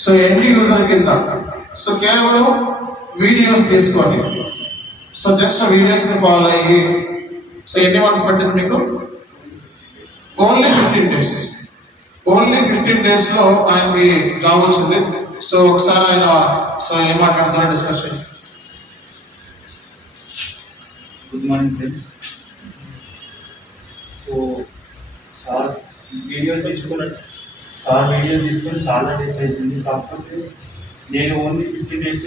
So end user కింద so కేవలం videos తీసుకోండి. సో జస్ట్ వీడియోస్ని ఫాలో అయ్యి సో ఎన్ని మంత్స్ పట్టింది మీకు? Only 15 days. ఓన్లీ 15 daysలో ఆయనకి జాబ్ వచ్చింది. సో ఒకసారి ఆయన సో ఏం మాట్లాడతారో డిస్కస్ చేయండి. Good morning friends. So sir video తీసుకొని చాలా డేస్ అవుతుంది. కాకపోతే నేను ఓన్లీ 15 days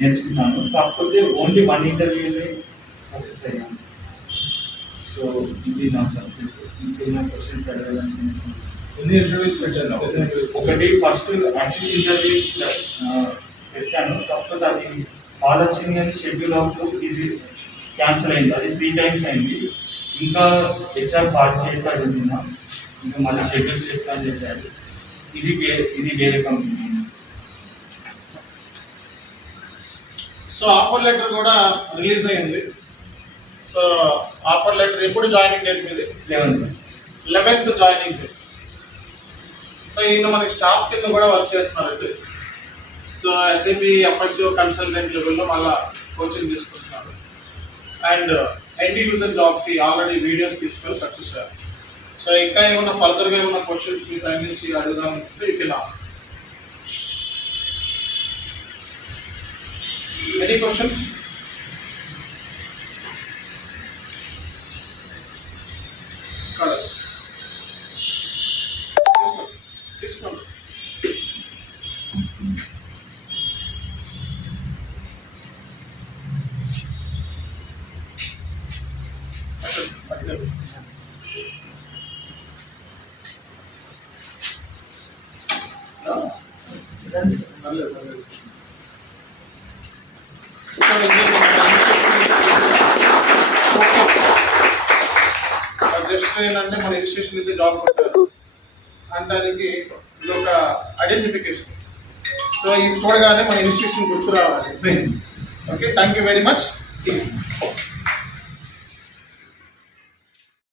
నేర్చుకున్నాను. కాకపోతే ఓన్లీ 1 interview సక్సెస్ అయ్యాను. సో ఇది నా సక్సెస్. ఇంకేమైనా క్వశ్చన్స్ అడగాలనుకుంటున్నాను. ఎన్ని ఇంటర్వ్యూస్ పెట్టాను? ఒకటి ఫస్ట్ యాక్సెస్ ఇంటర్వ్యూ పెట్టాను. కాకపోతే అది కాల్ వచ్చింది కానీ షెడ్యూల్ అవుతూ ఈజీ క్యాన్సిల్ అయింది. అది 3 times అయింది. ఇంకా హెచ్ఆర్ కాల్ చేశాడు నిన్న, ఇంకా మళ్ళీ షెడ్యూల్ చేస్తా అని చెప్పాడు. ఇది వేరే కంపెనీ. సో ఆఫర్ లెటర్ కూడా రిలీజ్ అయింది. సో ఆఫర్ లెటర్ ఎప్పుడు జాయినింగ్ డేట్ మీది? 11th joining date. సో ఈయన మనకి స్టాఫ్ కింద కూడా వర్క్ చేస్తున్నారండి. So SAP FI CO consultant లెవెల్లో మళ్ళీ కోచింగ్ తీసుకుంటున్నారు. అండ్ ఎండ్ యూజర్ జాబ్కి ఆల్రెడీ వీడియోస్ తీసుకొని సక్సెస్ అయ్యారు. సో ఇంకా ఏమైనా ఫర్దర్గా ఏమైనా క్వశ్చన్స్ మీ సైడ్ నుంచి అడుగుదామంటే you can ask. Any questions? తీసుకోండి. జస్ట్ ఏంటంటే మన ఇన్స్టిట్యూషన్ నుంచి జాబ్ కొట్టారు అండ్ దానికి ఇది ఒక ఐడెంటిఫికేషన్. సో ఇది చూడగానే మన ఇన్స్టిట్యూషన్ గుర్తు రావాలి. Okay, thank you very much.